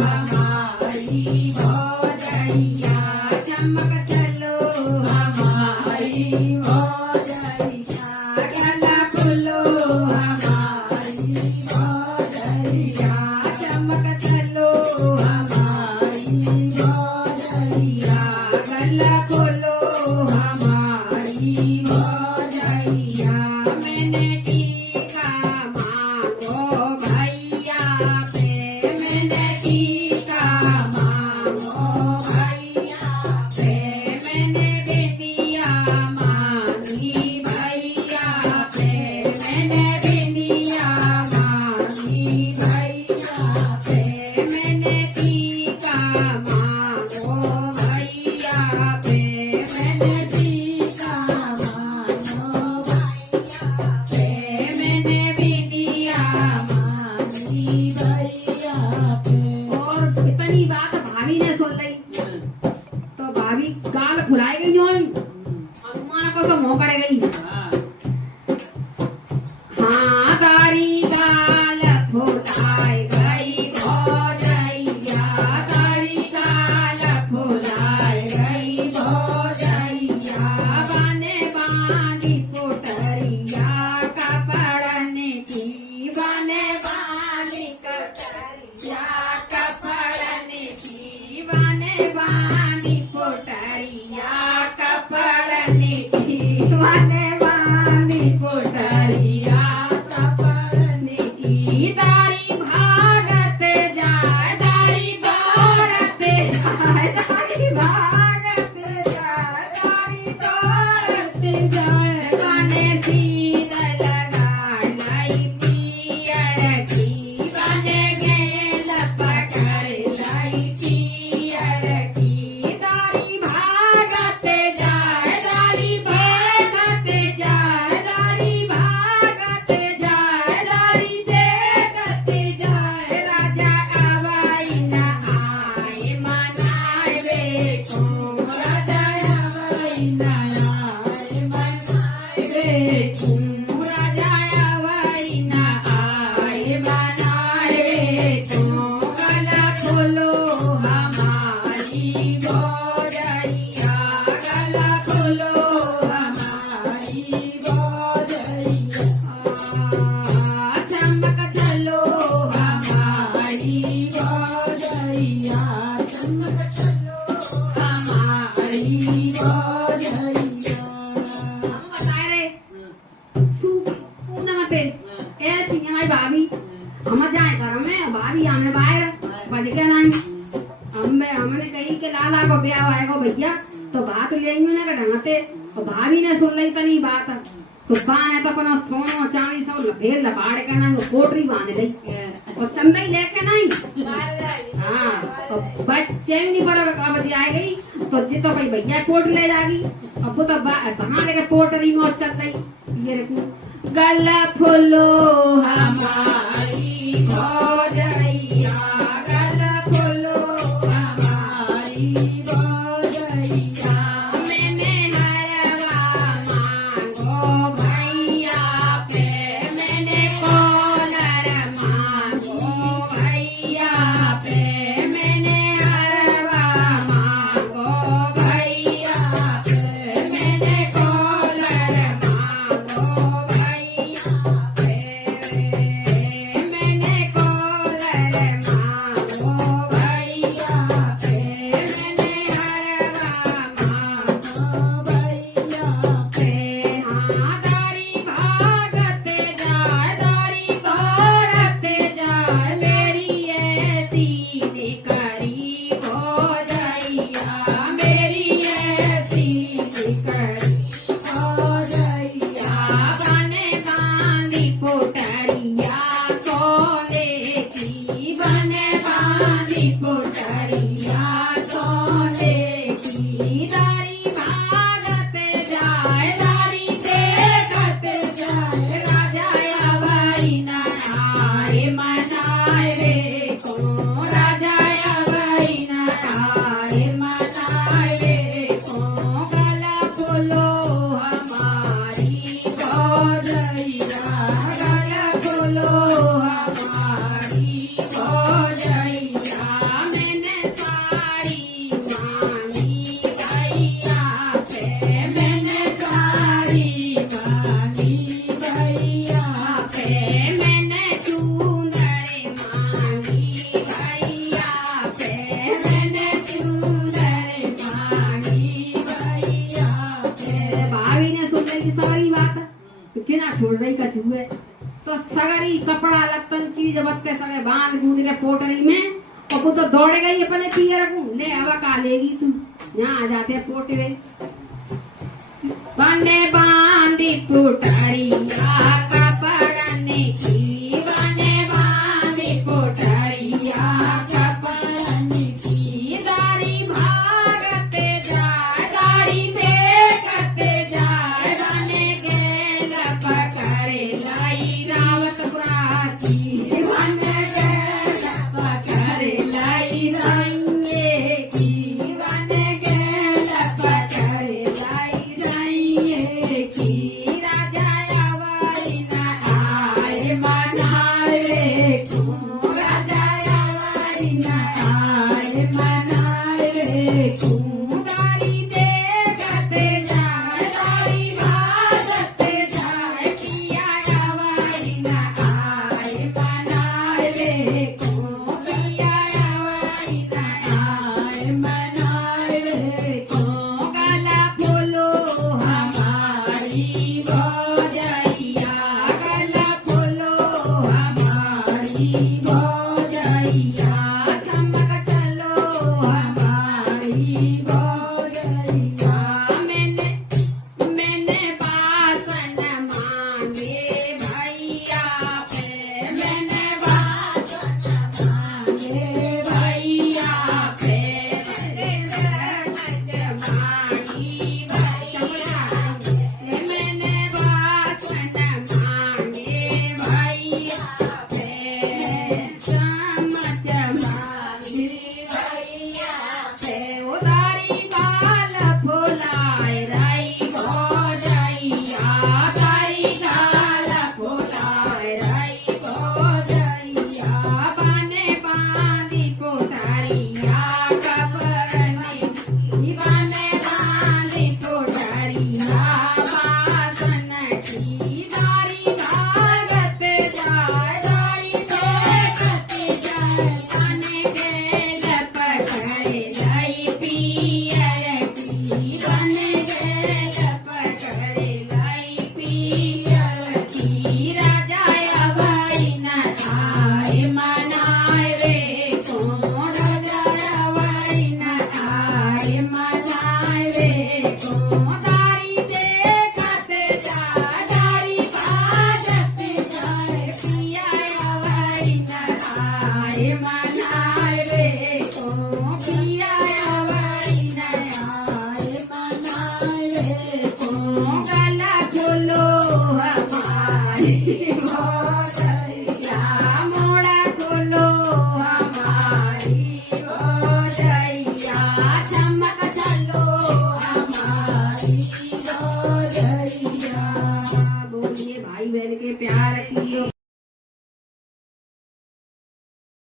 हमारी भौजैया चमक चलो हमारी भौजैया गला खोलो हमारी भौजैया चमक चलो हमारी भौजैया गला खोलो हमारी भौजैया मैंने टीका मांगो भैया पे मैंने टीका मांगो भैया पे मैंने बिंदिया मांगी भैया पे मैंने बिंदिया मांगी भैया पे मैंने टीका मांगो भैया पे मैंने टीका मांगो भैया पे मैंने बिंदिया मांगी भैया पे। और इतनी बात भाभी ने सुन ली तो भाभी गाल खुलाई गई जो हनुमान को तो मुंह कर गई। हाँ तारी गाल फुलाई गई भौजैया तारी गाल फुलाई गई भौजैया बने बांधी पुटरिया कपड़न की बने बांधी कटरिया कपड़न की बने बांधी पुटरिया कपड़न की बने बांधी पुटरिया कपड़न की दारी भागत जाए दारी भागत जाए दारी भागत जाए दारी भागत जाए बने सीध लगाई पियर की बने गेल पकड़ लाई पियर की दारी भागत जाए दारी भागत जाए दारी भागत जाए दारी देखत जाए राजा अवाई न आए मनाए देखो राजा अवाई न आए मनाए देखो राजा अवाई न आए मनाए देखो गला खोलो हमारी भौजैया गला खोलो हमारी भौजैया चमक चलो हमारी भौजैया चमक चलो हमारी भौजैया। हम बताए रे तू ना पे ऐसी यहाँ भाभी हम जाए घर में भाभी हमें बाहर बज के नहीं हमने कही कि लाला को ब्याह आएगा भैया तो बात लेंगे ना ढंगते तो भाभी ने सुन ली तनी बात तो बाएं तो अपना सोनो चांदी सब लपेट लपाड़ के ना कोटरी बांध ली और चंदा ही लेके नहीं हाँ तो बच्चे नहीं पड़ा अब जाए गई तो जी तो भाई भैया कोट ले जाएगी अब वो तो कहाँ लेके कोटरी में चल गई ये देखो गला फूलो हमारी भौजैया गला फूलो हमारी भौजैया मैंने हरवा मांगो भैया पे मैंने कॉलर मांगो भैया पे मैंने हरवा मांगो भैया पे मैंने कॉलर मांगो भैया पे मैंने कॉलर मांगो भैया पे मैंने हरवा मांगो भैया पे। हाँ दारी भागत जाए दारी दौड़त जाए मेरी ऐसी निकरी भौजैया मेरी ऐसी निकरी भौजैया बने बांधी पुटरिया सोने की बने बांधी पुटरिया सोने की दारी भागत जाए दारी देखत जाए राजा अवाई न आए मनाए देखो राजा अवाई न आए मनाए देखो गला खोलो हमारी भौजैया गला खोलो हमारी भौजैया कपड़ा लत्तन चीज बत्ते सगे बांध बूंद के पोटरी में और वो तो दौड़ गई अपने किए रखूं ले हवा का लेगी तू यहाँ आ जाते हैं पोटरे बने बांधी पोटरिया कपड़ने की बने बांधी पोटरिया कपड़ने की दारी भागते जाए दारी देखते जाए बने गेल पकड़े लाई रावत प्राची बने गेल पकड़े लाई रंगे की बने गेल पकड़े लाई रंगे की राजा आवारी ना आए मनाए को राजा आवारी ना आए मनाए को दारी देखते जाए दारी भागते जाए किया आवारी ना आए मनाए को किया आवारी ना आए मनाए को गला बोलो हमारी भौजैया गला बोलो हमारी भौजैया चमक चलो हमारी भौजैया मैंने बासन मांगे भैया पे मैंने बासन मांगे भैया पे मांगी भैया मैंने बासन मांगे भैया पे चमच मांगी भैया पे उदारी बाल फुलाए रही भौजैया तारी गाल फुलाए रही भौजैया बने बांधी पोटरिया कपड़ने की बने बांधी पोटरिया बासन की दारी भागते जाए दारी देखते जाए बने गेल पकड़े लाई पियर की बने गेल पकड़े लाई पियर की राजा अवाई न आए मनाए रे को राजा अवाई न आए मनाए रे को दारी देखते जाए दारी भागते जाए पिया अवाई न आए मनाए रे को पिया अवाई